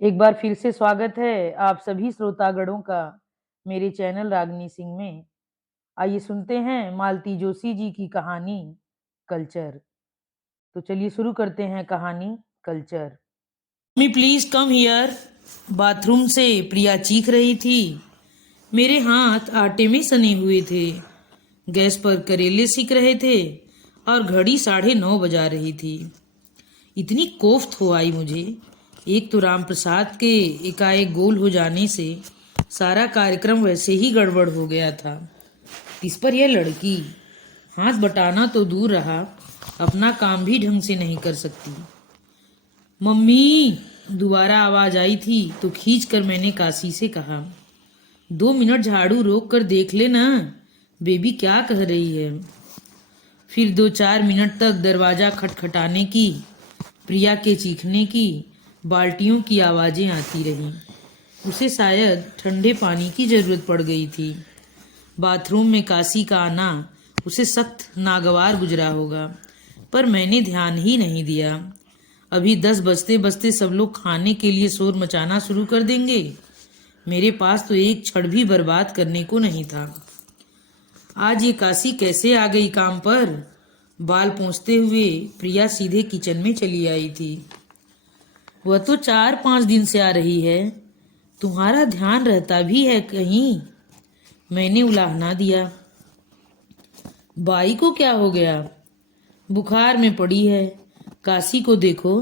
एक बार फिर से स्वागत है आप सभी श्रोतागणों का मेरे चैनल रागनी सिंह में। आइए सुनते हैं मालती जोशी जी की कहानी कल्चर। तो चलिए शुरू करते हैं कहानी culture. Mummy please come here. Bathroom से प्रिया चीख रही थी। मेरे हाथ आटे में सने हुए थे। गैस पर करेले सीख रहे थे और घड़ी 9:30 बजा रही थी। इतनी कोफ्त हो आई मुझे। एक तो राम प्रसाद के एकाएक गोल हो जाने से सारा कार्यक्रम वैसे ही गड़बड़ हो गया था। इस पर यह लड़की हाथ बटाना तो दूर रहा, अपना काम भी ढंग से नहीं कर सकती। मम्मी, दोबारा आवाज आई थी तो खींच कर मैंने काशी से कहा, 2 मिनट झाड़ू रोक कर देख लेना बेबी क्या कह रही है। फिर 2-4 मिनट तक दरवाजा खटखटाने की, प्रिया के चीखने की, बाल्टियों की आवाजें आती रहीं। उसे शायद ठंडे पानी की जरूरत पड़ गई थी। बाथरूम में काशी का आना उसे सख्त नागवार गुजरा होगा, पर मैंने ध्यान ही नहीं दिया। अभी 10 बजते बजते सब लोग खाने के लिए शोर मचाना शुरू कर देंगे। मेरे पास तो एक क्षण भी बर्बाद करने को नहीं था। आज ये काशी कैसे आ गई काम पर? बाल पोंछते हुए प्रिया सीधे किचन में चली आई थी। वह तो 4-5 दिन से आ रही है, तुम्हारा ध्यान रहता भी है कहीं? मैंने उलाहना दिया। बाई को क्या हो गया? बुखार में पड़ी है। काशी को देखो,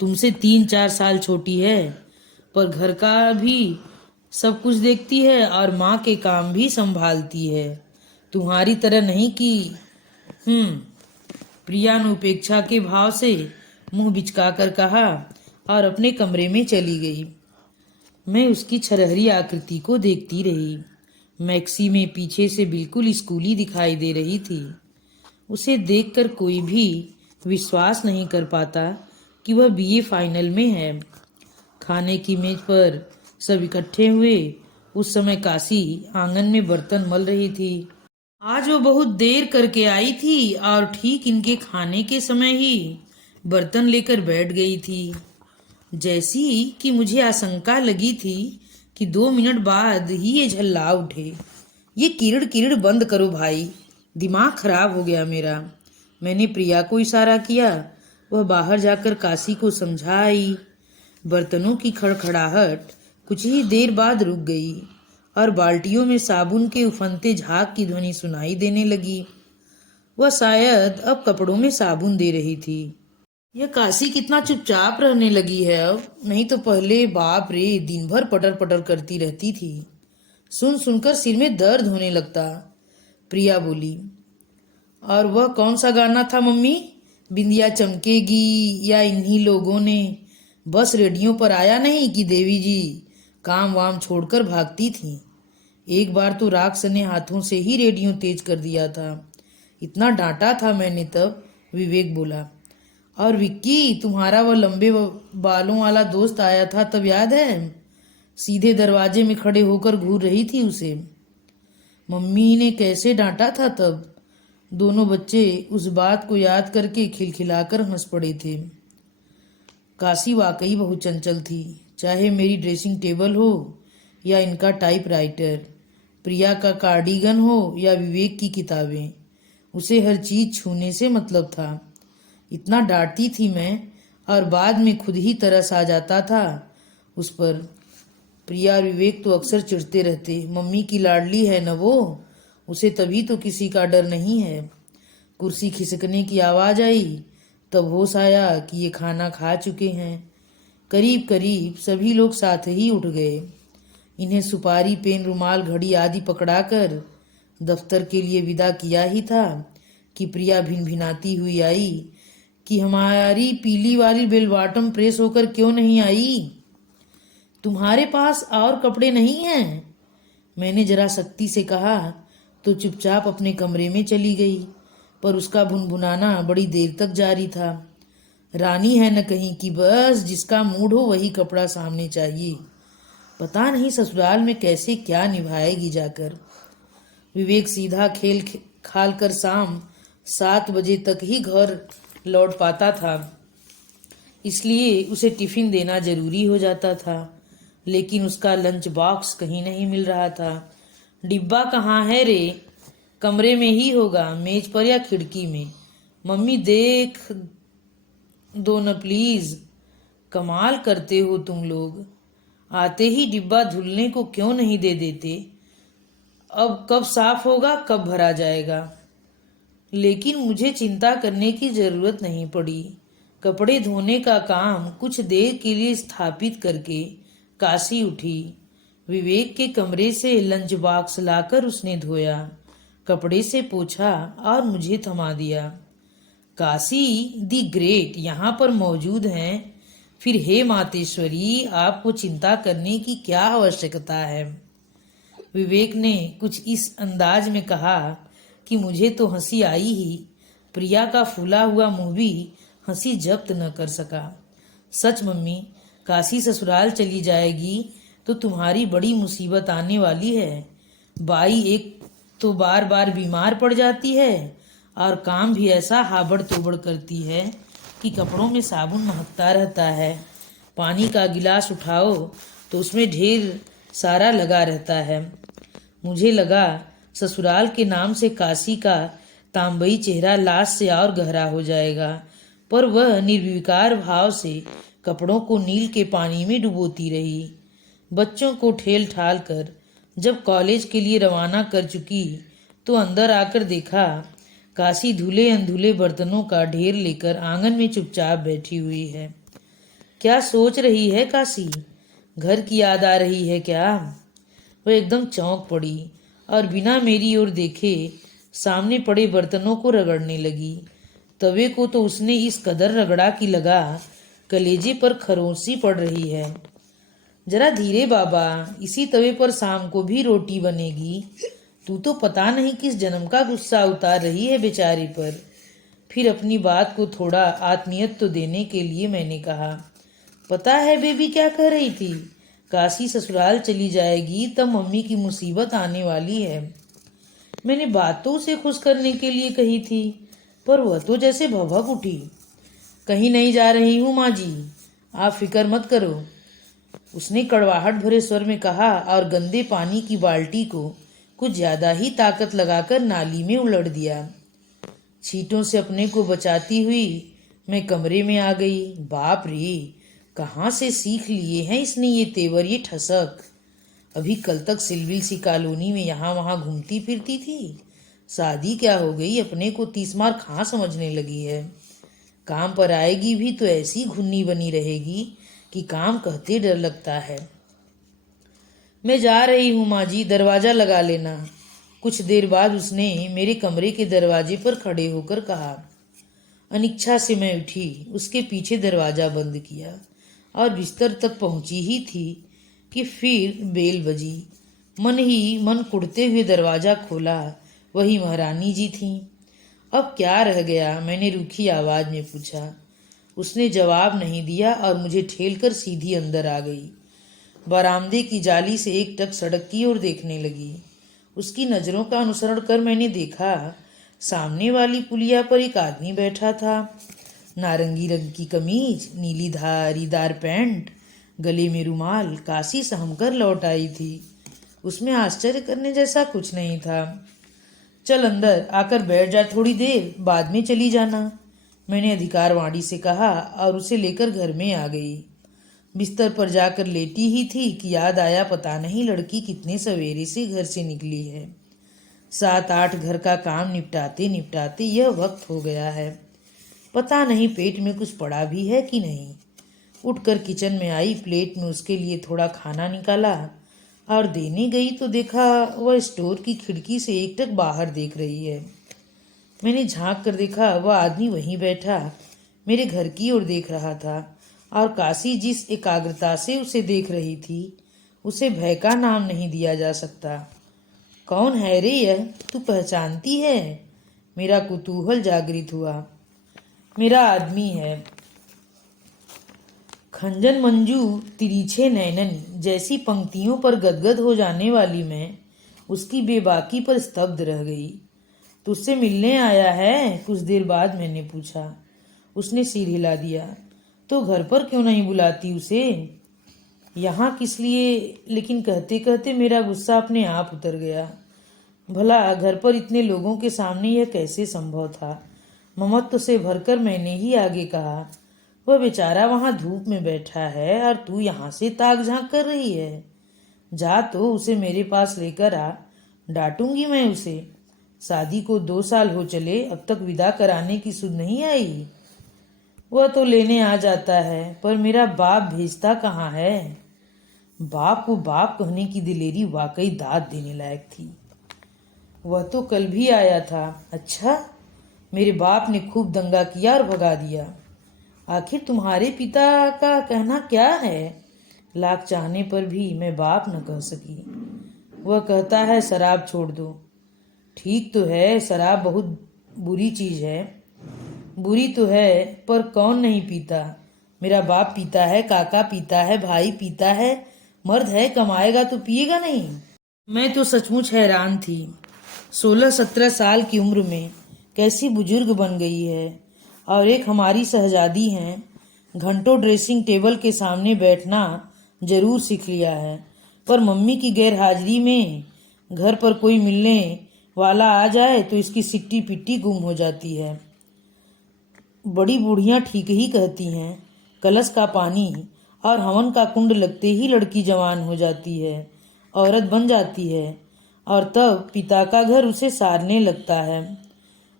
तुमसे 3-4 साल छोटी है, पर घर का भी सब कुछ देखती है और माँ के काम भी संभालती है, तुम्हारी तरह नहीं कि प्रिया ने उपेक्षा के भाव से मुंह बिचका कर कहा और अपने कमरे में चली गई। मैं उसकी छरहरी आकृति को देखती रही। मैक्सी में पीछे से बिल्कुल स्कूली दिखाई दे रही थी। उसे देखकर कोई भी विश्वास नहीं कर पाता कि वह बीए फाइनल में है। खाने की मेज पर सब इकट्ठे हुए। उस समय काशी आंगन में बर्तन मल रही थी। आज वो बहुत देर करके आई थी और ठीक इनके खाने के समय ही बर्तन लेकर बैठ गई थी। जैसी कि मुझे आशंका लगी थी कि 2 मिनट बाद ही ये झल्ला उठे। ये किरड़ किरड़ बंद करो भाई, दिमाग खराब हो गया मेरा। मैंने प्रिया को इशारा किया। वह बाहर जाकर काशी को समझा आई। बर्तनों की खड़खड़ाहट कुछ ही देर बाद रुक गई और बाल्टियों में साबुन के उफनते झाग की ध्वनि सुनाई देने लगी। वह शायद अब कपड़ों में साबुन दे रही थी। यह काशी कितना चुपचाप रहने लगी है अब, नहीं तो पहले बाप रे दिन भर पटर पटर करती रहती थी। सुन सुनकर सिर में दर्द होने लगता। प्रिया बोली, और वह कौन सा गाना था मम्मी? बिंदिया चमकेगी या इन्हीं लोगों ने? बस रेडियो पर आया नहीं कि देवी जी काम वाम छोड़कर भागती थीं। एक बार तो राक्स ने हाथों से ही रेडियो तेज कर दिया था। इतना डांटा था मैंने तब। विवेक बोला, और विक्की तुम्हारा वह लंबे बालों वाला दोस्त आया था तब याद है? सीधे दरवाजे में खड़े होकर घूर रही थी उसे। मम्मी ने कैसे डांटा था तब। दोनों बच्चे उस बात को याद करके खिलखिलाकर हंस पड़े थे। काशी वाकई बहुत चंचल थी, चाहे मेरी ड्रेसिंग टेबल हो या इनका टाइपराइटर, प्रिया का कार्डिगन हो या विवेक की किताबें, उसे हर चीज छूने से मतलब था। इतना डांटती थी मैं और बाद में खुद ही तरस आ जाता था उस पर। प्रिया और विवेक तो अक्सर चिढ़ते रहते, मम्मी की लाडली है न वो, उसे तभी तो किसी का डर नहीं है। कुर्सी खिसकने की आवाज आई, तब होश आया कि ये खाना खा चुके हैं। करीब करीब सभी लोग साथ ही उठ गए। इन्हें सुपारी, पेन, रुमाल, घड़ी आदि पकड़ाकर दफ्तर के लिए विदा किया ही था कि प्रिया भिनभिनाती हुई आई कि हमारी पीली वाली बेल बॉटम प्रेस होकर क्यों नहीं आई? तुम्हारे पास और कपड़े नहीं हैं? मैंने जरा सख्ती से कहा तो चुपचाप अपने कमरे में चली गई, पर उसका भुनभुनाना बड़ी देर तक जारी था। रानी है न कहीं की, बस जिसका मूड हो वही कपड़ा सामने चाहिए। पता नहीं ससुराल में कैसे क्या निभाएगी जाकर। विवेक सीधा खेल खाल कर शाम 7 बजे तक ही घर लौट पाता था। इसलिए उसे टिफिन देना जरूरी हो जाता था। लेकिन उसका लंच बॉक्स कहीं नहीं मिल रहा था। डिब्बा कहाँ है रे? कमरे में ही होगा, मेज पर या खिड़की में। मम्मी देख दो न प्लीज। कमाल करते हो तुम लोग, आते ही डिब्बा धुलने को क्यों नहीं दे देते? अब कब साफ होगा, कब भरा जाएगा? लेकिन मुझे चिंता करने की जरूरत नहीं पड़ी। कपड़े धोने का काम कुछ देर के लिए स्थापित करके काशी उठी। विवेक के कमरे से लंच बॉक्स लाकर उसने धोया, कपड़े से पोंछा और मुझे थमा दिया। काशी दी ग्रेट यहाँ पर मौजूद हैं, फिर हे मातेश्वरी, आपको चिंता करने की क्या आवश्यकता है? विवेक ने कुछ इस अंदाज में कहा कि मुझे तो हंसी आई ही। प्रिया का फूला हुआ मुंह भी हंसी जब्त न कर सका। सच मम्मी, काशी ससुराल चली जाएगी तो तुम्हारी बड़ी मुसीबत आने वाली है। बाई एक तो बार बार बीमार पड़ जाती है और काम भी ऐसा हाबड़ तोबड़ करती है कि कपड़ों में साबुन महकता रहता है। पानी का गिलास उठाओ तो उसमें ढेर सारा लगा रहता है। मुझे लगा ससुराल के नाम से काशी का तांबई चेहरा लाश से और गहरा हो जाएगा, पर वह निर्विकार भाव से कपड़ों को नील के पानी में डुबोती रही। बच्चों को ठेल ठाल कर जब कॉलेज के लिए रवाना कर चुकी तो अंदर आकर देखा काशी धुले अनधुले बर्तनों का ढेर लेकर आंगन में चुपचाप बैठी हुई है। क्या सोच रही है काशी? घर की याद आ रही है क्या? वह एकदम चौंक पड़ी और बिना मेरी ओर देखे सामने पड़े बर्तनों को रगड़ने लगी। तवे को तो उसने इस कदर रगड़ा कि लगा कलेजे पर खरोंची पड़ रही है। जरा धीरे बाबा, इसी तवे पर शाम को भी रोटी बनेगी। तू तो पता नहीं किस जन्म का गुस्सा उतार रही है बेचारी पर। फिर अपनी बात को थोड़ा आत्मीयत तो देने के लिए मैंने कहा, पता है बेबी क्या कह रही थी? काशी ससुराल चली जाएगी तब मम्मी की मुसीबत आने वाली है। मैंने बात तो उसे खुश करने के लिए कही थी, पर वह तो जैसे भभक उठी। कहीं नहीं जा रही हूँ माँ जी, आप फिक्र मत करो, उसने कड़वाहट भरे स्वर में कहा और गंदे पानी की बाल्टी को कुछ ज्यादा ही ताकत लगाकर नाली में उलट दिया। छींटों से अपने को बचाती हुई मैं कमरे में आ गई। बाप रे, कहाँ से सीख लिए हैं इसने ये तेवर, ये ठसक। अभी कल तक सिलविल सी कॉलोनी में यहाँ वहाँ घूमती फिरती थी, शादी क्या हो गई, अपने को 30 मार खां समझने लगी है। काम पर आएगी भी तो ऐसी घुन्नी बनी रहेगी कि काम कहते डर लगता है। मैं जा रही हूँ माँ जी, दरवाजा लगा लेना। कुछ देर बाद उसने मेरे कमरे के दरवाजे पर खड़े होकर कहा। अनिच्छा से मैं उठी, उसके पीछे दरवाजा बंद किया और बिस्तर तक पहुंची ही थी कि फिर बेल बजी। मन ही मन कुढ़ते हुए दरवाजा खोला, वही महारानी जी थीं। अब क्या रह गया, मैंने रूखी आवाज में पूछा। उसने जवाब नहीं दिया और मुझे ठेलकर सीधी अंदर आ गई। बरामदे की जाली से एकटक सड़क की ओर देखने लगी। उसकी नजरों का अनुसरण कर मैंने देखा सामने वाली पुलिया पर एक आदमी बैठा था। नारंगी रंग की कमीज, नीली धारीदार पैंट, गले में रुमाल। काशी सहमकर लौट आई थी। उसमें आश्चर्य करने जैसा कुछ नहीं था। चल अंदर आकर बैठ जा थोड़ी देर, बाद में चली जाना, मैंने अधिकारवाणी से कहा और उसे लेकर घर में आ गई। बिस्तर पर जाकर लेटी ही थी कि याद आया, पता नहीं लड़की कितने सवेरे से घर से निकली है। 7-8 घर का काम निपटाते निपटाते यह वक्त हो गया है। पता नहीं पेट में कुछ पड़ा भी है कि नहीं। उठकर किचन में आई, प्लेट में उसके लिए थोड़ा खाना निकाला और देने गई तो देखा वह स्टोर की खिड़की से एकटक बाहर देख रही है। मैंने झांक कर देखा, वह आदमी वहीं बैठा मेरे घर की ओर देख रहा था और काशी जिस एकाग्रता से उसे देख रही थी उसे भय का नाम नहीं दिया जा सकता। कौन है रे यह, तू पहचानती है? मेरा कुतूहल जागृत हुआ। मेरा आदमी है। खंजन मंजू तिरछे नैनन जैसी पंक्तियों पर गदगद हो जाने वाली मैं उसकी बेबाकी पर स्तब्ध रह गई। तुझसे मिलने आया है? कुछ देर बाद मैंने पूछा। उसने सिर हिला दिया। तो घर पर क्यों नहीं बुलाती उसे? यहाँ किस लिए? लेकिन कहते कहते मेरा गुस्सा अपने आप उतर गया। भला घर पर इतने लोगों के सामने यह कैसे संभव था? ममत्व से भरकर मैंने ही आगे कहा, वह बेचारा वहां धूप में बैठा है और तू यहाँ से ताक झांक कर रही है। जा तो उसे मेरे पास लेकर आ, डांटूंगी मैं उसे। शादी को 2 साल हो चले, अब तक विदा कराने की सुध नहीं आई। वह तो लेने आ जाता है, पर मेरा बाप भेजता कहाँ है? बाप को बाप कहने की दिलेरी वाकई दाद देने लायक थी। वह तो कल भी आया था। अच्छा, मेरे बाप ने खूब दंगा किया और भगा दिया। आखिर तुम्हारे पिता का कहना क्या है? लाख चाहने पर भी मैं बाप न कह सकी। वह कहता है शराब छोड़ दो। ठीक तो है, शराब बहुत बुरी चीज है। बुरी तो है, पर कौन नहीं पीता? मेरा बाप पीता है, काका पीता है, भाई पीता है। मर्द है, कमाएगा तो पिएगा नहीं? मैं तो सचमुच हैरान थी। 16-17 साल की उम्र में कैसी बुजुर्ग बन गई है। और एक हमारी शहजादी हैं, घंटों ड्रेसिंग टेबल के सामने बैठना जरूर सीख लिया है, पर मम्मी की गैर हाजिरी में घर पर कोई मिलने वाला आ जाए तो इसकी सिट्टी पिट्टी गुम हो जाती है। बड़ी बूढ़ियां ठीक ही कहती हैं, कलश का पानी और हवन का कुंड लगते ही लड़की जवान हो जाती है, औरत बन जाती है, और तब पिता का घर उसे सारने लगता है।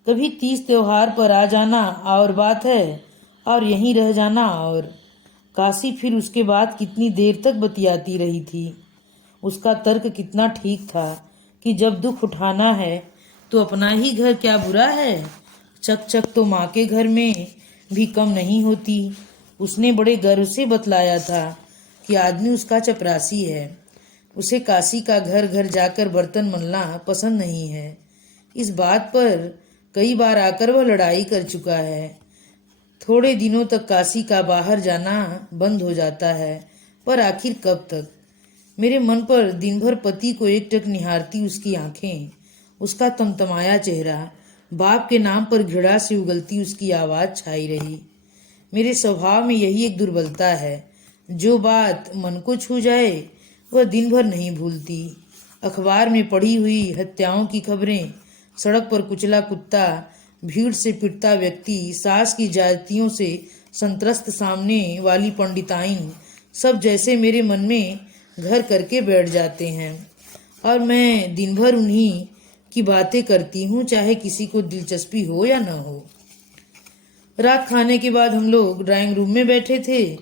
कभी 30 त्योहार पर आ जाना और बात है, और यहीं रह जाना और। काशी फिर उसके बाद कितनी देर तक बतियाती रही थी। उसका तर्क कितना ठीक था कि जब दुख उठाना है तो अपना ही घर क्या बुरा है। चक चक तो माँ के घर में भी कम नहीं होती। उसने बड़े गर्व से बतलाया था कि आदमी उसका चपरासी है। उसे काशी का घर घर जाकर बर्तन मलना पसंद नहीं है। इस बात पर कई बार आकर वह लड़ाई कर चुका है। थोड़े दिनों तक काशी का बाहर जाना बंद हो जाता है, पर आखिर कब तक? मेरे मन पर दिन भर पति को एकटक निहारती उसकी आंखें, उसका तमतमाया चेहरा, बाप के नाम पर घृणा से उगलती उसकी आवाज छाई रही। मेरे स्वभाव में यही एक दुर्बलता है, जो बात मन को छू जाए वह दिन भर नहीं भूलती। अखबार में पढ़ी हुई हत्याओं की खबरें, सड़क पर कुचला कुत्ता, भीड़ से पिटता व्यक्ति, सास की जातियों से संत्रस्त सामने वाली पंडिताइन, सब जैसे मेरे मन में घर करके बैठ जाते हैं, और मैं दिन भर उन्हीं की बातें करती हूँ, चाहे किसी को दिलचस्पी हो या न हो। रात खाने के बाद हम लोग ड्राइंग रूम में बैठे थे,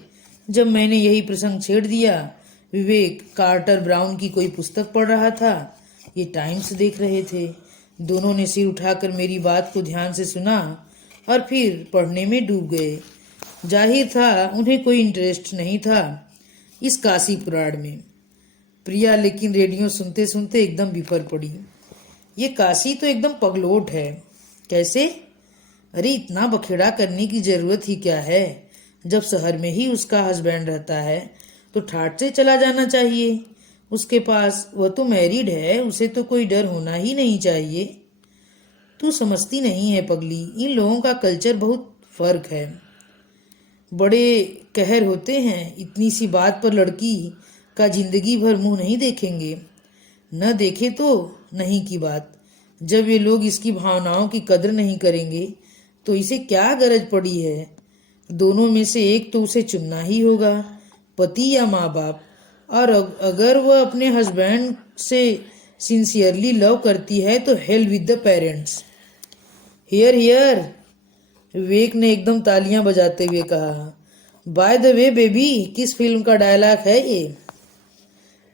जब मैंने यही प्रसंग छेड़ दिया। विवेक कार्टर ब्राउन की कोई पुस्तक पढ़ रहा था, ये टाइम्स देख रहे थे। दोनों ने सिर उठाकर मेरी बात को ध्यान से सुना और फिर पढ़ने में डूब गए। जाहिर था उन्हें कोई इंटरेस्ट नहीं था इस काशी पुराण में। प्रिया लेकिन रेडियो सुनते सुनते एकदम बिफर पड़ी। ये काशी तो एकदम पगलोट है। कैसे? अरे इतना बखेड़ा करने की जरूरत ही क्या है? जब शहर में ही उसका हस्बैंड रहता है तो ठाट से चला जाना चाहिए उसके पास। वह तो मैरिड है, उसे तो कोई डर होना ही नहीं चाहिए। तू समझती नहीं है पगली, इन लोगों का कल्चर बहुत फर्क है। बड़े कहर होते हैं, इतनी सी बात पर लड़की का जिंदगी भर मुंह नहीं देखेंगे। न देखे तो नहीं की बात। जब ये लोग इसकी भावनाओं की कदर नहीं करेंगे तो इसे क्या गरज पड़ी है? दोनों में से एक तो उसे चुनना ही होगा, पति या माँ बाप। और अगर वह अपने हस्बैंड से सिंसियरली लव करती है तो hell with the parents. Here here, Vivek ने एकदम तालियां बजाते हुए कहा। बाय द वे बेबी, किस फिल्म का डायलॉग है ये?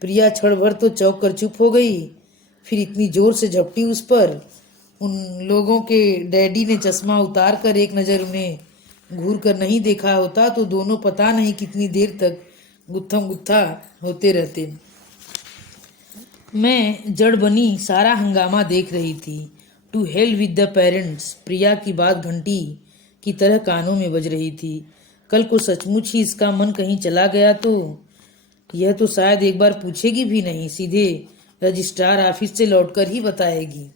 प्रिया क्षण भर तो चौंक कर चुप हो गई, फिर इतनी जोर से झपटी उस पर। उन लोगों के डैडी ने चश्मा उतार कर एक नज़र उन्हें घूर कर नहीं देखा होता तो दोनों पता नहीं कितनी देर तक गुत्थम गुत्था होते रहते। मैं जड़ बनी सारा हंगामा देख रही थी। To hell with the parents, Priya की बात घंटी की तरह कानों में बज रही थी। कल को सचमुच ही इसका मन कहीं चला गया तो यह तो शायद एक बार पूछेगी भी नहीं, सीधे रजिस्ट्रार ऑफिस से लौटकर ही बताएगी।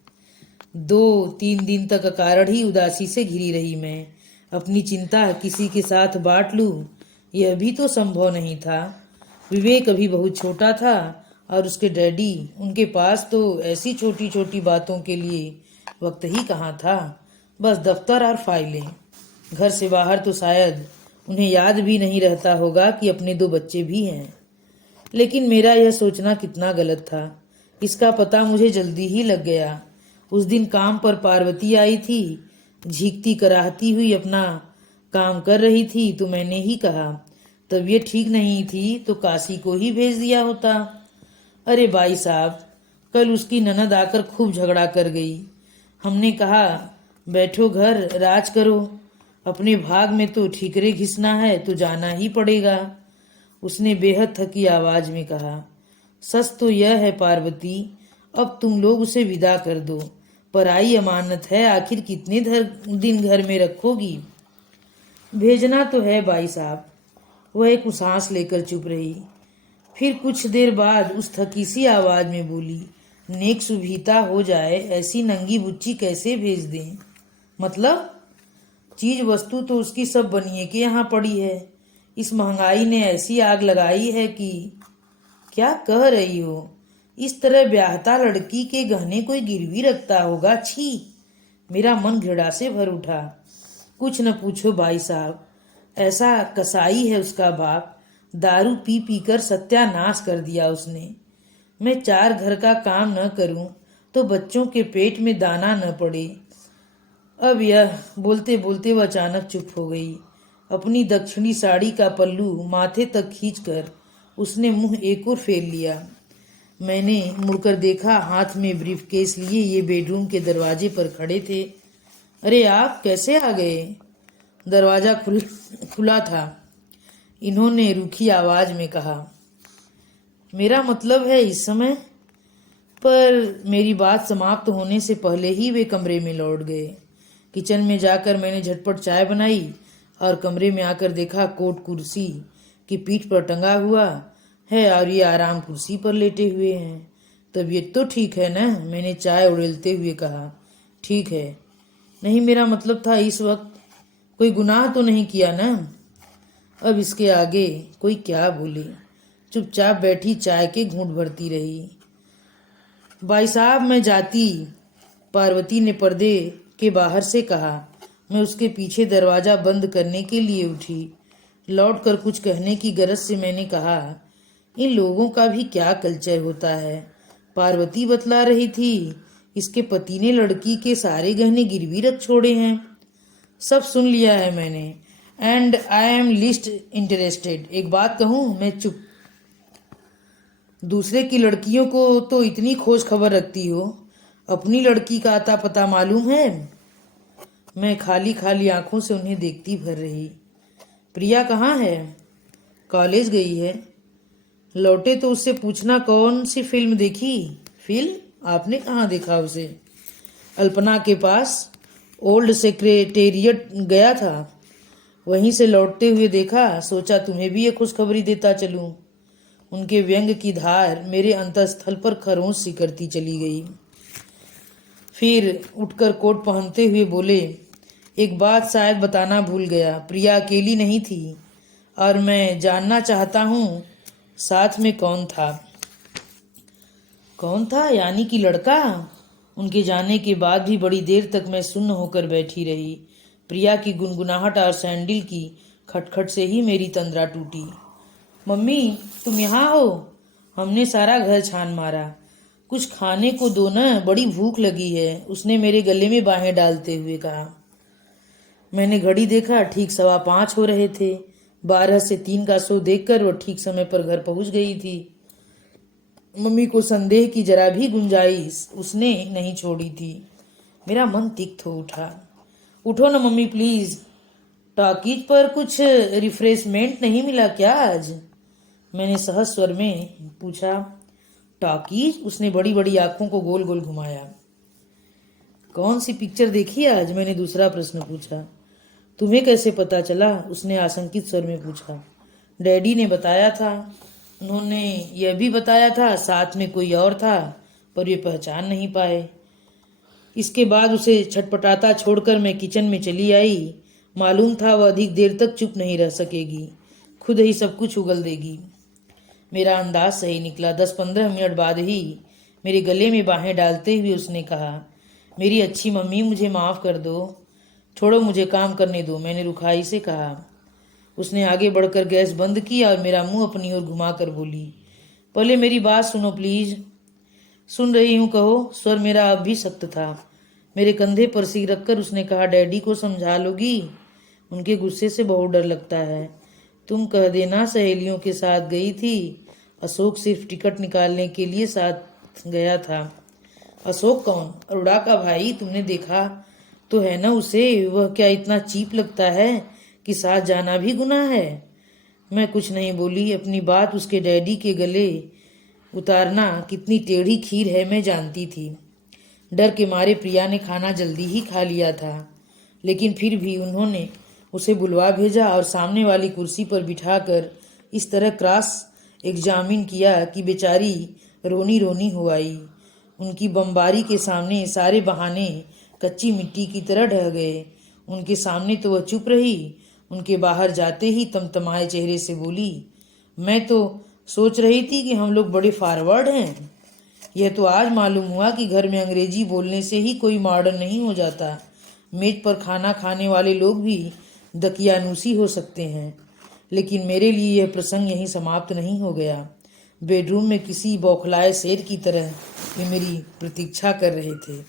2-3 दिन तक अकारण ही उदासी से घिरी रही मैं। अपनी चिंता किसी के साथ बांट लूं, यह भी तो संभव नहीं था। विवेक अभी बहुत छोटा था और उसके डैडी, उनके पास तो ऐसी छोटी छोटी बातों के लिए वक्त ही कहाँ था। बस दफ्तर और फाइलें। घर से बाहर तो शायद उन्हें याद भी नहीं रहता होगा कि अपने 2 बच्चे भी हैं। लेकिन मेरा यह सोचना कितना गलत था, इसका पता मुझे जल्दी ही लग गया। उस दिन काम पर पार्वती आई थी, झींकती कराहती हुई अपना काम कर रही थी, तो मैंने ही कहा तबीयत ठीक नहीं थी तो काशी को ही भेज दिया होता। अरे भाई साहब, कल उसकी ननद आकर खूब झगड़ा कर गई। हमने कहा बैठो घर राज करो, अपने भाग में तो ठीकरे घिसना है तो जाना ही पड़ेगा। उसने बेहद थकी आवाज में कहा, सच तो यह है पार्वती, अब तुम लोग उसे विदा कर दो। पराई अमानत है, आखिर कितने दिन घर में रखोगी। भेजना तो है भाई साहब। वह एक सांस लेकर चुप रही, फिर कुछ देर बाद उस थकी सी आवाज में बोली, नेक सुभीता हो जाए ऐसी नंगी बुच्ची कैसे भेज दें। मतलब चीज वस्तु तो उसकी सब बनिए के यहाँ पड़ी है। इस महंगाई ने ऐसी आग लगाई है कि। क्या कह रही हो? इस तरह ब्याहता लड़की के गहने कोई गिरवी रखता होगा? छी! मेरा मन घृणा से भर उठा। कुछ न पूछो भाई साहब, ऐसा कसाई है उसका बाप, दारू पी पी कर सत्यानाश कर दिया उसने। मैं 4 घर का काम न करूं तो बच्चों के पेट में दाना न पड़े। अब यह बोलते बोलते वह अचानक चुप हो गई। अपनी दक्षिणी साड़ी का पल्लू माथे तक खींचकर उसने मुंह एक ओर फेर लिया। मैंने मुड़कर देखा, हाथ में ब्रीफकेस लिए ये बेडरूम के दरवाजे पर खड़े थे। अरे आप कैसे आ गए? दरवाजा खुला था। इन्होंने रूखी आवाज में कहा, मेरा मतलब है इस समय। पर मेरी बात समाप्त होने से पहले ही वे कमरे में लौट गए। किचन में जाकर मैंने झटपट चाय बनाई और कमरे में आकर देखा कोट कुर्सी की पीठ पर टंगा हुआ है और ये आराम कुर्सी पर लेटे हुए हैं। तबीयत तो ठीक है ना? मैंने चाय उड़ेलते हुए कहा। ठीक है। नहीं, मेरा मतलब था इस वक्त कोई गुनाह तो नहीं किया ना? अब इसके आगे कोई क्या बोले। चुपचाप बैठी चाय के घूंट भरती रही। भाई साहब मैं जाती, पार्वती ने पर्दे के बाहर से कहा। मैं उसके पीछे दरवाजा बंद करने के लिए उठी। लौट कर कुछ कहने की गरज से मैंने कहा, इन लोगों का भी क्या कल्चर होता है। पार्वती बतला रही थी इसके पति ने लड़की के सारे गहने गिरवी रख छोड़े हैं। सब सुन लिया है मैंने, and I am list interested. एक बात कहूँ? मैं चुप। दूसरे की लड़कियों को तो इतनी खोज खबर रखती हो, अपनी लड़की का आता पता मालूम है? मैं खाली खाली आंखों से उन्हें देखती भर रही। प्रिया कहाँ है? कॉलेज गई है। लौटे तो उससे पूछना कौन सी फिल्म देखी। फिल्म? आपने कहाँ देखा उसे? अल्पना के पास ओल्ड सेक्रेटेरिएट गया था, वहीं से लौटते हुए देखा, सोचा तुम्हें भी ये खुशखबरी देता चलूं। उनके व्यंग की धार मेरे अंतःस्थल पर खरोंच सी करती चली गई। फिर उठकर कोट पहनते हुए बोले, एक बात शायद बताना भूल गया, प्रिया अकेली नहीं थी और मैं जानना चाहता हूँ साथ में कौन था। कौन था? यानी कि लड़का? उनके जाने के बाद भी बड़ी देर तक मैं सुन्न होकर बैठी रही। प्रिया की गुनगुनाहट और सैंडल की खटखट से ही मेरी तंद्रा टूटी। मम्मी तुम यहाँ हो? हमने सारा घर छान मारा। कुछ खाने को दो ना, बड़ी भूख लगी है, उसने मेरे गले में बाहें डालते हुए कहा। मैंने घड़ी देखा, ठीक 5:15 हो रहे थे। 12 से 3 का शो देखकर वो ठीक समय पर घर पहुंच गई थी। मम्मी को संदेह की जरा भी गुंजाइश उसने नहीं छोड़ी थी। मेरा मन तिक्त हो उठा। उठो ना मम्मी प्लीज, टॉकीज पर कुछ रिफ्रेशमेंट नहीं मिला क्या आज? मैंने सहज स्वर में पूछा। टॉकीज? उसने बड़ी बड़ी आंखों को गोल गोल घुमाया। कौन सी पिक्चर देखी आज? मैंने दूसरा प्रश्न पूछा। तुम्हें कैसे पता चला? उसने आशंकित स्वर में पूछा। डैडी ने बताया था। उन्होंने यह भी बताया था साथ में कोई और था, पर वे पहचान नहीं पाए। इसके बाद उसे छटपटाता छोड़कर मैं किचन में चली आई मालूम था वह अधिक देर तक चुप नहीं रह सकेगी, खुद ही सब कुछ उगल देगी। मेरा अंदाज सही निकला। 10-15 मिनट बाद ही मेरे गले में बाहें डालते हुए उसने कहा, मेरी अच्छी मम्मी, मुझे माफ़ कर दो, छोड़ो, मुझे काम करने दो, मैंने रुखाई से कहा। उसने आगे बढ़कर गैस बंद की और मेरा मुंह अपनी ओर घुमाकर बोली, पहले मेरी बात सुनो प्लीज। सुन रही हूँ, कहो। स्वर मेरा अब भी सख्त था। मेरे कंधे पर सिर रखकर उसने कहा, डैडी को समझा लोगी? उनके गुस्से से बहुत डर लगता है। तुम कह देना सहेलियों के साथ गई थी। अशोक सिर्फ टिकट निकालने के लिए साथ गया था। अशोक कौन? अरोड़ा का भाई। तुमने देखा तो है ना उसे? वह क्या इतना चीप लगता है कि साथ जाना भी गुनाह है? मैं कुछ नहीं बोली। अपनी बात उसके डैडी के गले उतारना कितनी टेढ़ी खीर है मैं जानती थी। डर के मारे प्रिया ने खाना जल्दी ही खा लिया था, लेकिन फिर भी उन्होंने उसे बुलवा भेजा और सामने वाली कुर्सी पर बिठाकर इस तरह क्रॉस एग्जामिन किया कि बेचारी रोनी रोनी हो आई। उनकी बमबारी के सामने सारे बहाने कच्ची मिट्टी की तरह ढह गए। उनके सामने तो वह चुप रही। उनके बाहर जाते ही तमतमाए चेहरे से बोली, मैं तो सोच रही थी कि हम लोग बड़े फॉरवर्ड हैं। यह तो आज मालूम हुआ कि घर में अंग्रेजी बोलने से ही कोई मॉडर्न नहीं हो जाता। मेज पर खाना खाने वाले लोग भी दकियानूसी हो सकते हैं। लेकिन मेरे लिए यह प्रसंग यहीं समाप्त नहीं हो गया। बेडरूम में किसी बौखलाए शेर की तरह वे मेरी प्रतीक्षा कर रहे थे।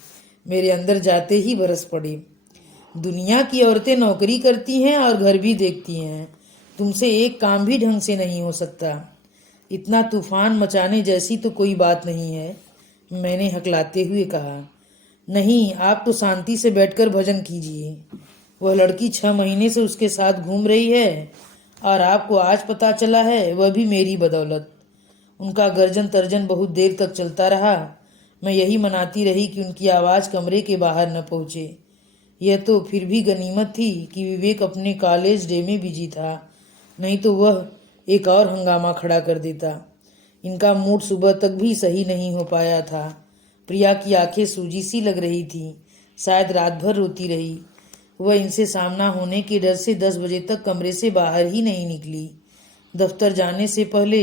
मेरे अंदर जाते ही बरस पड़े। दुनिया की औरतें नौकरी करती हैं और घर भी देखती हैं। तुमसे एक काम भी ढंग से नहीं हो सकता। इतना तूफान मचाने जैसी तो कोई बात नहीं है, मैंने हकलाते हुए कहा। नहीं, आप तो शांति से बैठकर भजन कीजिए। वह लड़की 6 महीने से उसके साथ घूम रही है और आपको आज पता चला है, वह भी मेरी बदौलत। उनका गर्जन तर्जन बहुत देर तक चलता रहा। मैं यही मनाती रही कि उनकी आवाज़ कमरे के बाहर न पहुँचे। यह तो फिर भी गनीमत थी कि विवेक अपने कॉलेज डे में बिजी था, नहीं तो वह एक और हंगामा खड़ा कर देता। इनका मूड सुबह तक भी सही नहीं हो पाया था। प्रिया की आंखें सूजी सी लग रही थी, शायद रात भर रोती रही। वह इनसे सामना होने के डर से 10 बजे तक कमरे से बाहर ही नहीं निकली। दफ्तर जाने से पहले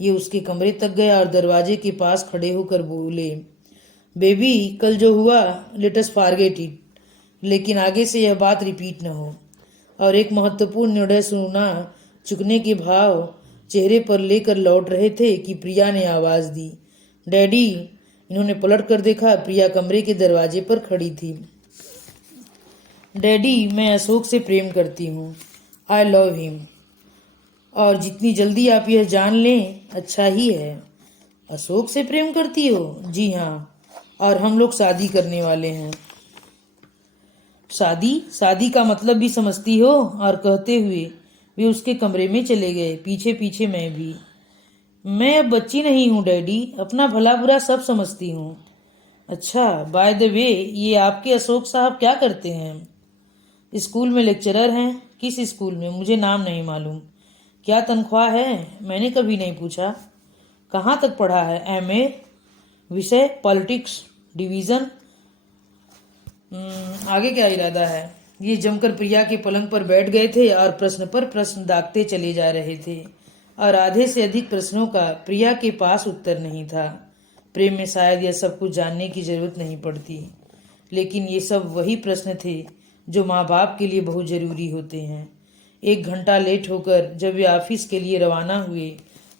ये उसके कमरे तक गया और दरवाजे के पास खड़े होकर बोले, बेबी, कल जो हुआ लेट अस फॉरगेट इट, लेकिन आगे से यह बात रिपीट न हो। और एक महत्वपूर्ण निर्णय सुना चुकने के भाव चेहरे पर लेकर लौट रहे थे कि प्रिया ने आवाज दी, डैडी। इन्होंने पलट कर देखा। प्रिया कमरे के दरवाजे पर खड़ी थी। डैडी, मैं अशोक से प्रेम करती हूँ। I love him. और जितनी जल्दी आप यह जान लें अच्छा ही है। अशोक से प्रेम करती हो? जी हाँ, और हम लोग शादी करने वाले हैं। शादी? शादी का मतलब भी समझती हो? और कहते हुए वे उसके कमरे में चले गए, पीछे पीछे मैं भी। मैं अब बच्ची नहीं हूँ डैडी, अपना भला बुरा सब समझती हूँ। अच्छा, बाय द वे, ये आपके अशोक साहब क्या करते हैं? स्कूल में लेक्चरर हैं। किस स्कूल में? मुझे नाम नहीं मालूम। क्या तनख्वाह है? मैंने कभी नहीं पूछा। कहाँ तक पढ़ा है? एमए। विषय? पॉलिटिक्स। डिवीज़न? आगे क्या इरादा है? ये जमकर प्रिया के पलंग पर बैठ गए थे और प्रश्न पर प्रश्न दागते चले जा रहे थे, और आधे से अधिक प्रश्नों का प्रिया के पास उत्तर नहीं था। प्रेम में शायद यह सब कुछ जानने की जरूरत नहीं पड़ती, लेकिन ये सब वही प्रश्न थे जो माँ बाप के लिए बहुत जरूरी होते हैं। 1 घंटा लेट होकर जब वे ऑफिस के लिए रवाना हुए,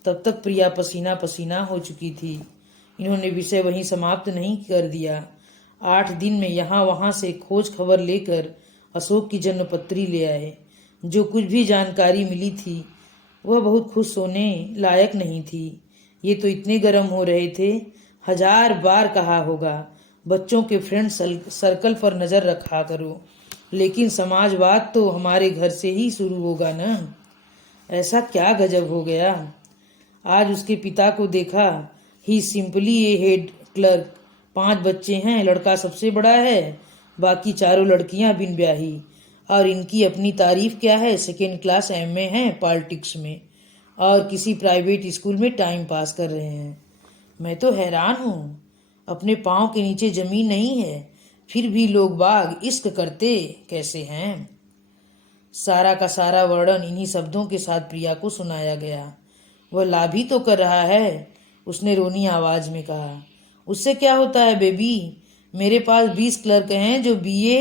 तब तक प्रिया पसीना पसीना हो चुकी थी। इन्होंने विषय वहीं समाप्त नहीं कर दिया। 8 दिन में यहाँ वहाँ से खोज खबर लेकर अशोक की जन्मपत्री ले आए। जो कुछ भी जानकारी मिली थी वह बहुत खुश होने लायक नहीं थी। ये तो इतने गर्म हो रहे थे, 1000 बार कहा होगा बच्चों के फ्रेंड सर्कल पर नज़र रखा करो, लेकिन समाजवाद तो हमारे घर से ही शुरू होगा ना। ऐसा क्या गजब हो गया। आज उसके पिता को देखा। ही सिंपली ए हेड क्लर्क। 5 बच्चे हैं, लड़का सबसे बड़ा है, बाकी चारों लड़कियां बिन ब्याही। और इनकी अपनी तारीफ क्या है, 2nd क्लास एमए हैं पॉलिटिक्स में, और किसी प्राइवेट स्कूल में टाइम पास कर रहे हैं। मैं तो हैरान हूँ, अपने पाँव के नीचे जमीन नहीं है, फिर भी लोग बाग इश्क करते कैसे हैं। सारा का सारा वर्णन इन्हीं शब्दों के साथ प्रिया को सुनाया गया। वह लाभ ही तो कर रहा है, उसने रोनी आवाज में कहा। उससे क्या होता है बेबी? मेरे पास 20 क्लर्क हैं जो बीए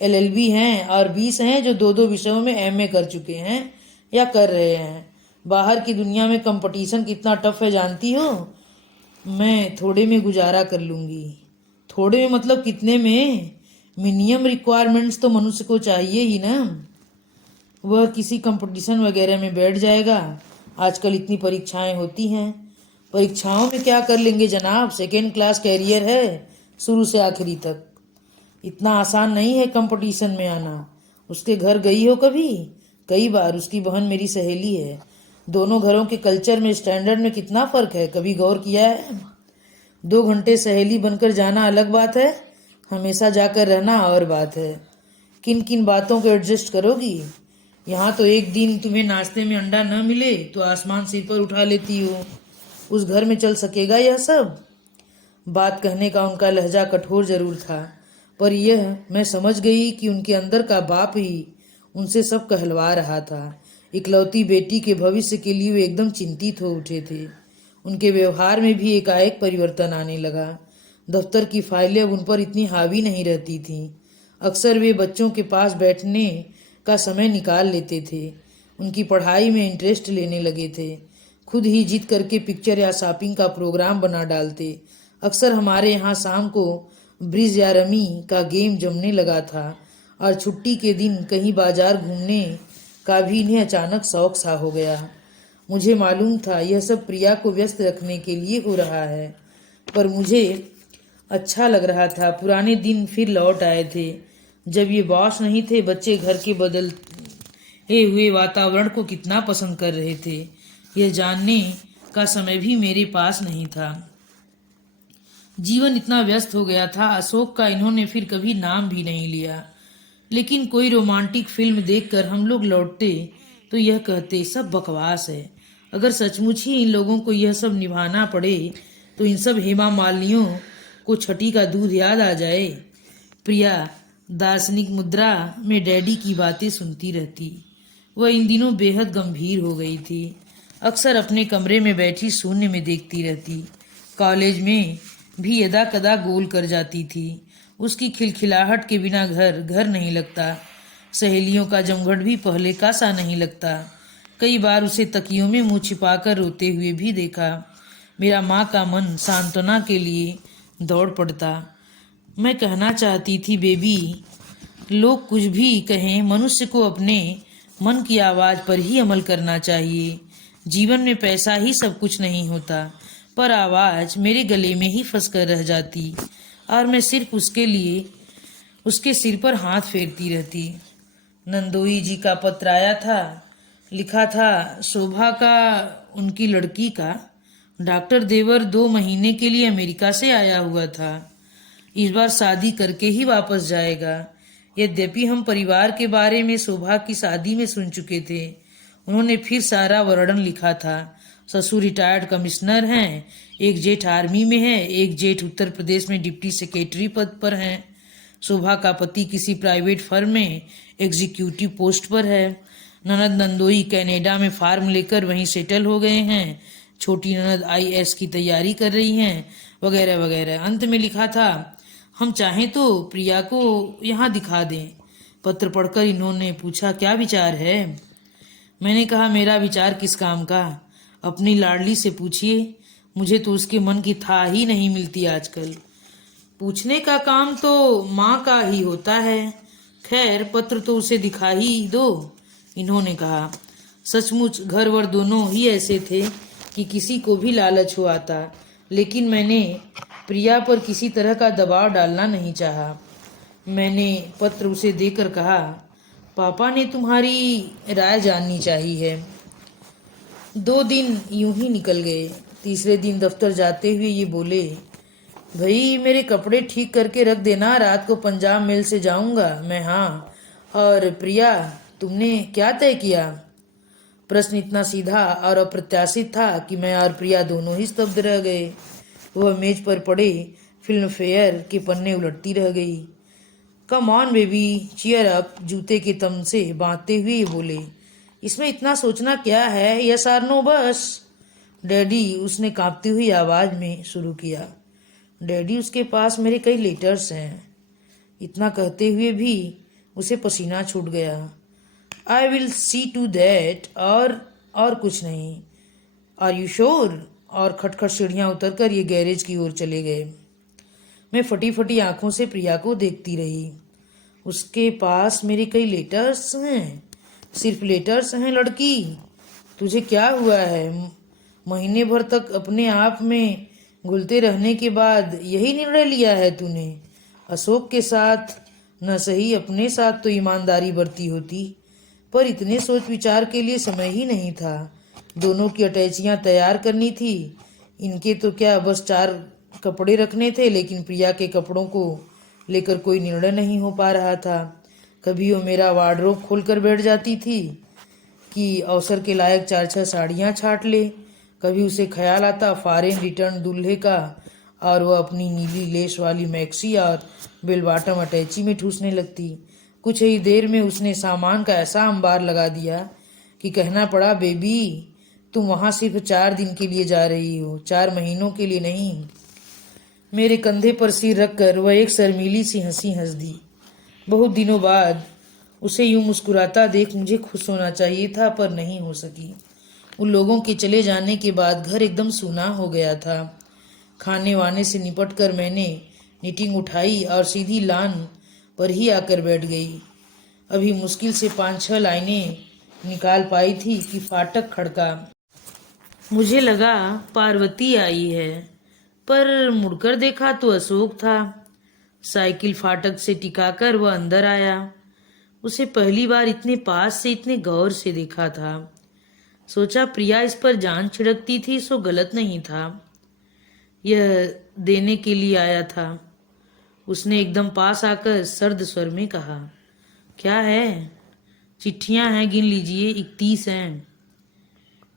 एलएलबी हैं और 20 हैं जो 2-2 विषयों में एमए कर चुके हैं या कर रहे हैं। बाहर की दुनिया में कंपटीशन कितना टफ है जानती हो? मैं थोड़े में गुजारा कर लूंगी। थोड़े में मतलब कितने में? मिनिमम रिक्वायरमेंट्स तो मनुष्य को चाहिए ही ना। वह किसी कंपटीशन वगैरह में बैठ जाएगा। आजकल इतनी परीक्षाएं होती हैं। परीक्षाओं में क्या कर लेंगे जनाब? सेकेंड क्लास कैरियर है शुरू से आखिरी तक। इतना आसान नहीं है कंपटीशन में आना। उसके घर गई हो कभी? कई बार। उसकी बहन मेरी सहेली है। दोनों घरों के कल्चर में, स्टैंडर्ड में कितना फर्क है, कभी गौर किया है? 2 घंटे सहेली बनकर जाना अलग बात है, हमेशा जाकर रहना और बात है। किन किन बातों को एडजस्ट करोगी? यहाँ तो एक दिन तुम्हें नाश्ते में अंडा न मिले तो आसमान सिर पर उठा लेती हो। उस घर में चल सकेगा यह सब? बात कहने का उनका लहजा कठोर जरूर था, पर यह मैं समझ गई कि उनके अंदर का बाप ही उनसे सब कहलवा रहा था। इकलौती बेटी के भविष्य के लिए वे एकदम चिंतित हो उठे थे। उनके व्यवहार में भी एकाएक परिवर्तन आने लगा। दफ्तर की फाइलें अब उन पर इतनी हावी नहीं रहती थीं। अक्सर वे बच्चों के पास बैठने का समय निकाल लेते थे। उनकी पढ़ाई में इंटरेस्ट लेने लगे थे। खुद ही जिद करके पिक्चर या शॉपिंग का प्रोग्राम बना डालते। अक्सर हमारे यहाँ शाम को ब्रिज या रमी का गेम जमने लगा था और छुट्टी के दिन कहीं बाजार घूमने का भी इन्हें अचानक शौक सा हो गया। मुझे मालूम था यह सब प्रिया को व्यस्त रखने के लिए हो रहा है, पर मुझे अच्छा लग रहा था। पुराने दिन फिर लौट आए थे, जब ये बॉस नहीं थे। बच्चे घर के बदलते हुए वातावरण को कितना पसंद कर रहे थे, यह जानने का समय भी मेरे पास नहीं था। जीवन इतना व्यस्त हो गया था। अशोक का इन्होंने फिर कभी नाम भी नहीं लिया। लेकिन कोई रोमांटिक फिल्म देखकर हम लोग लौटते तो यह कहते सब बकवास है। अगर सचमुच ही इन लोगों को यह सब निभाना पड़े तो इन सब हेमा मालिनियों को छठी का दूध याद आ जाए। प्रिया दार्शनिक मुद्रा में डैडी की बातें सुनती रहती। वह इन दिनों बेहद गंभीर हो गई थी। अक्सर अपने कमरे में बैठी शून्य में देखती रहती। कॉलेज में भी यदा कदा गोल कर जाती थी। उसकी खिलखिलाहट के बिना घर घर नहीं लगता। सहेलियों का जमघट भी पहले का सा नहीं लगता। कई बार उसे तकियों में मुंह छिपाकर रोते हुए भी देखा। मेरा माँ का मन सांत्वना के लिए दौड़ पड़ता। मैं कहना चाहती थी बेबी, लोग कुछ भी कहें, मनुष्य को अपने मन की आवाज़ पर ही अमल करना चाहिए। जीवन में पैसा ही सब कुछ नहीं होता, पर आवाज़ मेरे गले में ही फंस कर रह जाती और मैं सिर्फ उसके लिए उसके सिर पर हाथ फेरती रहती। नंदोई जी का पत्र आया था। लिखा था शोभा का, उनकी लड़की का। डॉक्टर देवर 2 महीने के लिए अमेरिका से आया हुआ था। इस बार शादी करके ही वापस जाएगा। यद्यपि हम परिवार के बारे में शोभा की शादी में सुन चुके थे। उन्होंने फिर सारा वर्णन लिखा था। ससुर रिटायर्ड कमिश्नर हैं, एक जेठ आर्मी में है, एक जेठ उत्तर प्रदेश में डिप्टी सेक्रेटरी पद पर हैं। शोभा का पति किसी प्राइवेट फर्म में एग्जीक्यूटिव पोस्ट पर है। ननद नंदोई कनाडा में फार्म लेकर वहीं सेटल हो गए हैं। छोटी ननद आईएएस की तैयारी कर रही हैं, वगैरह वगैरह। अंत में लिखा था हम चाहें तो प्रिया को यहाँ दिखा दें। पत्र पढ़कर इन्होंने पूछा क्या विचार है? मैंने कहा मेरा विचार किस काम का, अपनी लाडली से पूछिए। मुझे तो उसके मन की था ही नहीं मिलती आजकल। पूछने का काम तो माँ का ही होता है। खैर पत्र तो उसे दिखा ही दो, इन्होंने कहा। सचमुच घर वर दोनों ही ऐसे थे कि किसी को भी लालच हो आता, लेकिन मैंने प्रिया पर किसी तरह का दबाव डालना नहीं चाहा। मैंने पत्र उसे देकर कहा पापा ने तुम्हारी राय जाननी चाहिए। 2 दिन यूं ही निकल गए। तीसरे दिन दफ्तर जाते हुए ये बोले भाई मेरे कपड़े ठीक करके रख देना, रात को पंजाब मेल से जाऊंगा मैं। हाँ, और प्रिया तुमने क्या तय किया? प्रश्न इतना सीधा और अप्रत्याशित था कि मैं और प्रिया दोनों ही स्तब्ध रह गए। वह मेज पर पड़े फिल्म फेयर के पन्ने उलटती रह गई। Come on baby, cheer up, जूते के तम से बांधते हुए ये बोले। इसमें इतना सोचना क्या है, यस आर नो बस। डैडी, उसने कांपती हुई आवाज में शुरू किया। डैडी, उसके पास मेरे कई लेटर्स हैं। इतना कहते हुए भी उसे पसीना छूट गया। I will see to that, और कुछ नहीं। Are you sure? और खटखट सीढ़ियां उतरकर ये गैरेज की ओर चले गए। मैं फटी फटी आंखों से प्रिया को देखती रही। उसके पास मेरे कई लेटर्स हैं? सिर्फ लेटर्स हैं लड़की? तुझे क्या हुआ है? महीने भर तक अपने आप में घुलते रहने के बाद यही निर्णय लिया है तूने? अशोक के साथ न सही, अपने साथ तो ईमानदारी बरती होती, पर इतने सोच विचार के लिए समय ही नहीं था। दोनों की अटैचियां तैयार करनी थी। इनके तो क्या बस 4 कपड़े रखने थे, लेकिन प्रिया के कपड़ों को लेकर कोई निर्णय नहीं हो पा रहा था। कभी वो मेरा वार्डरोब खोल कर बैठ जाती थी कि अवसर के लायक 4-6 साड़ियाँ छाट ले। कभी उसे ख्याल आता फॉरेन रिटर्न दूल्हे का, और वह अपनी नीली लेस वाली मैक्सी और बेल बॉटम अटैची में ठूसने लगती। कुछ ही देर में उसने सामान का ऐसा अंबार लगा दिया कि कहना पड़ा, बेबी तुम वहाँ सिर्फ 4 दिन के लिए जा रही हो, 4 महीनों के लिए नहीं। मेरे कंधे पर सिर रखकर वह एक शर्मीली सी हंसी हंस दी। बहुत दिनों बाद उसे यूं मुस्कुराता देख मुझे खुश होना चाहिए था, पर नहीं हो सकी। उन लोगों के चले जाने के बाद घर एकदम सूना हो गया था। खाने वाने से निपट कर मैंने नीटिंग उठाई और सीधी लान पर ही आकर बैठ गई। अभी मुश्किल से 5-6 लाइनें निकाल पाई थी कि फाटक खड़का। मुझे लगा पार्वती आई है, पर मुड़कर देखा तो अशोक था। साइकिल फाटक से टिकाकर वह अंदर आया। उसे पहली बार इतने पास से इतने गौर से देखा था। सोचा प्रिया इस पर जान छिड़कती थी सो गलत नहीं था। यह देने के लिए आया था। उसने एकदम पास आकर सर्द स्वर में कहा, क्या है? चिट्ठियां हैं, गिन लीजिए, 31 हैं।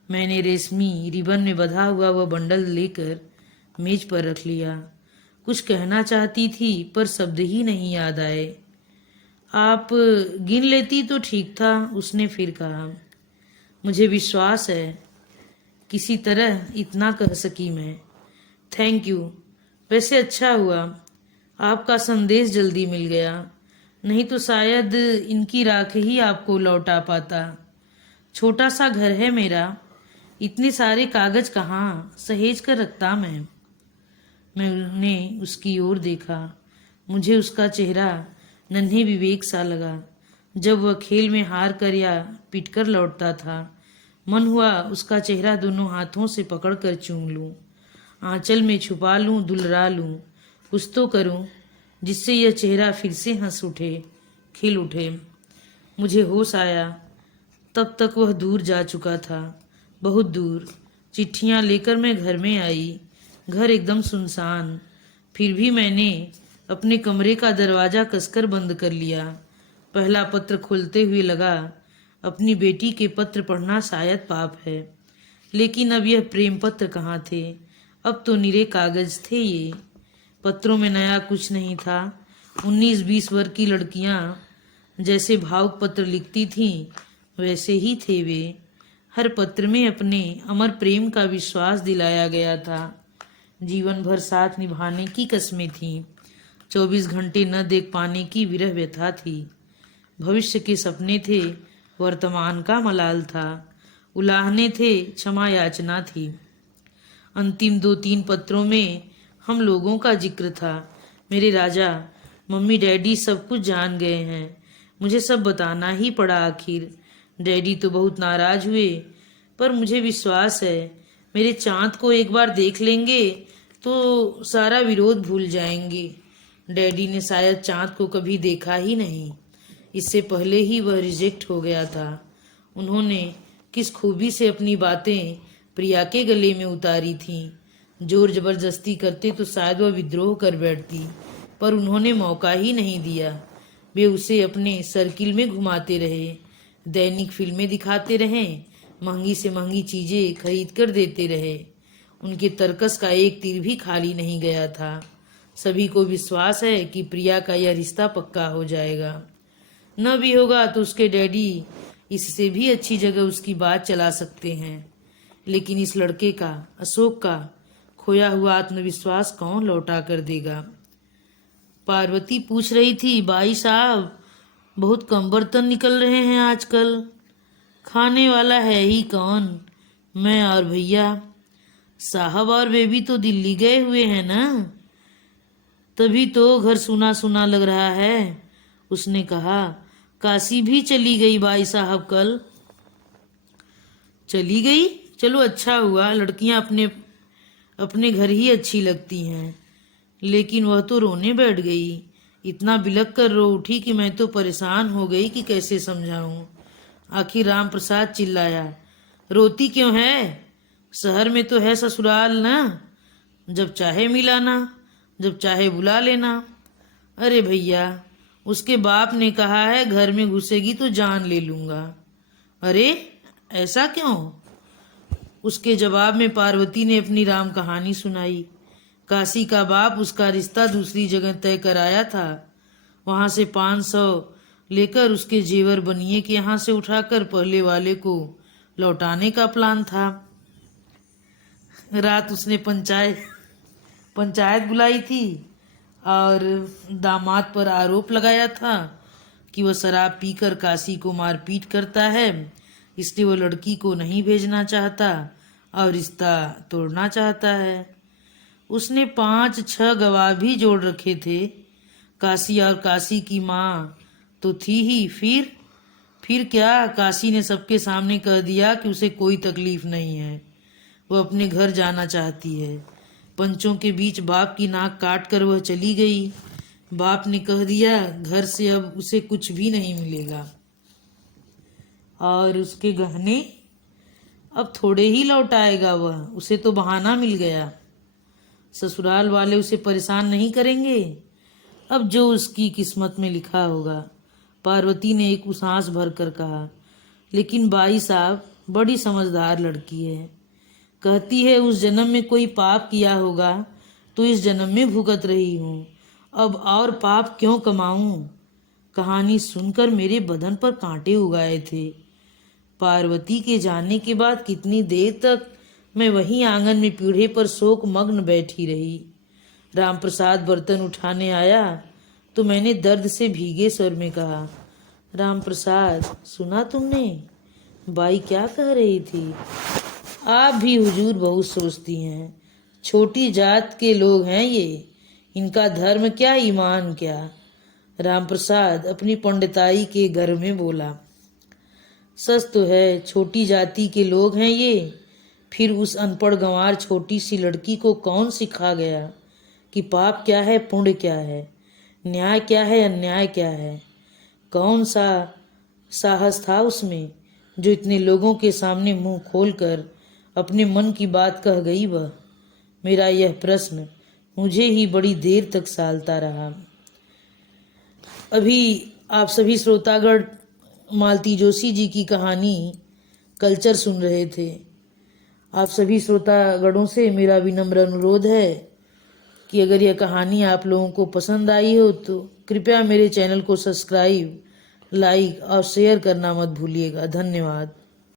मैंने रेशमी रिबन में बंधा हुआ वह बंडल लेकर मेज पर रख लिया। कुछ कहना चाहती थी पर शब्द ही नहीं याद आए। आप गिन लेती तो ठीक था, उसने फिर कहा। मुझे विश्वास है किसी तरह इतना कह सकी मैं। Thank you. वैसे अच्छा हुआ आपका संदेश जल्दी मिल गया, नहीं तो शायद इनकी राख ही आपको लौटा पाता। छोटा सा घर है मेरा, इतने सारे कागज कहाँ सहेज कर रखता मैंने उसकी ओर देखा। मुझे उसका चेहरा नन्हे विवेक सा लगा जब वह खेल में हार कर या पीट कर लौटता था। मन हुआ उसका चेहरा दोनों हाथों से पकड़कर चूम लूं, आंचल में छुपा लूं, दुलरा लूं, कुछ तो करूं जिससे यह चेहरा फिर से हंस उठे, खिल उठे। मुझे होश आया तब तक वह दूर जा चुका था, बहुत दूर। चिट्ठियां लेकर मैं घर में आई। घर एकदम सुनसान। फिर भी मैंने अपने कमरे का दरवाजा कसकर बंद कर लिया। पहला पत्र खोलते हुए लगा, अपनी बेटी के पत्र पढ़ना शायद पाप है, लेकिन अब यह प्रेम पत्र कहाँ थे? अब तो निरे कागज थे ये। पत्रों में नया कुछ नहीं था। 19-20 वर्ष की लड़कियां जैसे भावुक पत्र लिखती थीं वैसे ही थे वे। हर पत्र में अपने अमर प्रेम का विश्वास दिलाया गया था। जीवन भर साथ निभाने की कस्में थीं। 24 घंटे न देख पाने की विरह व्यथा थी। भविष्य के सपने थे, वर्तमान का मलाल था। उलाहने थे, क्षमा याचना थी। अंतिम 2-3 पत्रों में हम लोगों का जिक्र था। मेरे राजा, मम्मी डैडी सब कुछ जान गए हैं। मुझे सब बताना ही पड़ा आखिर। डैडी तो बहुत नाराज हुए, पर मुझे विश्वास है मेरे चांद को एक बार देख लेंगे तो सारा विरोध भूल जाएंगे। डैडी ने शायद चांद को कभी देखा ही नहीं। इससे पहले ही वह रिजेक्ट हो गया था। उन्होंने किस खूबी से अपनी बातें प्रिया के गले में उतारी थीं। जोर जबरदस्ती करते तो शायद वह विद्रोह कर बैठती, पर उन्होंने मौका ही नहीं दिया। वे उसे अपने सर्किल में घुमाते रहे, दैनिक फिल्में दिखाते रहे, महंगी से महंगी चीजें खरीद कर देते रहे। उनके तर्कस का एक तीर भी खाली नहीं गया था। सभी को विश्वास है कि प्रिया का यह रिश्ता पक्का हो जाएगा। न भी होगा तो उसके डैडी इससे भी अच्छी जगह उसकी बात चला सकते हैं। लेकिन इस लड़के का, अशोक का खोया हुआ आत्मविश्वास कौन लौटा कर देगा? पार्वती पूछ रही थी, भाई साहब बहुत कम बर्तन निकल रहे हैं आजकल। खाने वाला है ही कौन? मैं और भैया। साहब और बेबी तो दिल्ली गए हुए हैं ना, तभी तो घर सुना सुना लग रहा है। उसने कहा, काशी भी चली गई भाई साहब कल। चली गई? चलो अच्छा हुआ, लड़कियां अपने अपने घर ही अच्छी लगती हैं। लेकिन वह तो रोने बैठ गई, इतना बिलख कर रो उठी कि मैं तो परेशान हो गई कि कैसे समझाऊं। आखिर राम प्रसाद चिल्लाया, रोती क्यों है? शहर में तो है ससुराल ना, जब चाहे मिलाना, जब चाहे बुला लेना। अरे भैया, उसके बाप ने कहा है घर में घुसेगी तो जान ले लूंगा। अरे ऐसा क्यों? उसके जवाब में पार्वती ने अपनी राम कहानी सुनाई। काशी का बाप उसका रिश्ता दूसरी जगह तय कराया था। वहां से 500 लेकर उसके जेवर बनिए के यहाँ से उठाकर पहले वाले को लौटाने का प्लान था। रात उसने पंचायत बुलाई थी और दामाद पर आरोप लगाया था कि वह शराब पीकर काशी को मारपीट करता है, इसलिए वो लड़की को नहीं भेजना चाहता और रिश्ता तोड़ना चाहता है। उसने 5-6 गवाह भी जोड़ रखे थे। काशी और काशी की माँ तो थी ही। फिर क्या? काशी ने सबके सामने कह दिया कि उसे कोई तकलीफ नहीं है, वह अपने घर जाना चाहती है। पंचों के बीच बाप की नाक काट कर वह चली गई। बाप ने कह दिया घर से अब उसे कुछ भी नहीं मिलेगा और उसके गहने अब थोड़े ही लौटाएगा वह, उसे तो बहाना मिल गया। ससुराल वाले उसे परेशान नहीं करेंगे, अब जो उसकी किस्मत में लिखा होगा। पार्वती ने एक सांस भर कर कहा, लेकिन बाई साहब बड़ी समझदार लड़की है। कहती है उस जन्म में कोई पाप किया होगा तो इस जन्म में भुगत रही हूँ, अब और पाप क्यों कमाऊं? कहानी सुनकर मेरे बदन पर कांटे उगाए थे। पार्वती के जाने के बाद कितनी देर तक मैं वहीं आंगन में पीढ़े पर शोक मग्न बैठी रही। रामप्रसाद बर्तन उठाने आया तो मैंने दर्द से भीगे स्वर में कहा, रामप्रसाद सुना तुमने? बाई क्या कह रही थी? आप भी हुजूर बहुत सोचती हैं, छोटी जात के लोग हैं ये, इनका धर्म क्या ईमान क्या। रामप्रसाद अपनी पंडिताई के घर में बोला, सच तो है, छोटी जाति के लोग हैं ये। फिर उस अनपढ़ गंवार छोटी सी लड़की को कौन सिखा गया कि पाप क्या है, पुण्य क्या है, न्याय क्या है, अन्याय क्या है? कौन सा साहस था उसमें जो इतने लोगों के सामने मुंह खोलकर अपने मन की बात कह गई वह? मेरा यह प्रश्न मुझे ही बड़ी देर तक सालता रहा। अभी आप सभी श्रोतागण मालती जोशी जी की कहानी कल्चर सुन रहे थे। आप सभी श्रोतागणों से मेरा विनम्र अनुरोध है कि अगर यह कहानी आप लोगों को पसंद आई हो तो कृपया मेरे चैनल को सब्सक्राइब, लाइक और शेयर करना मत भूलिएगा। धन्यवाद।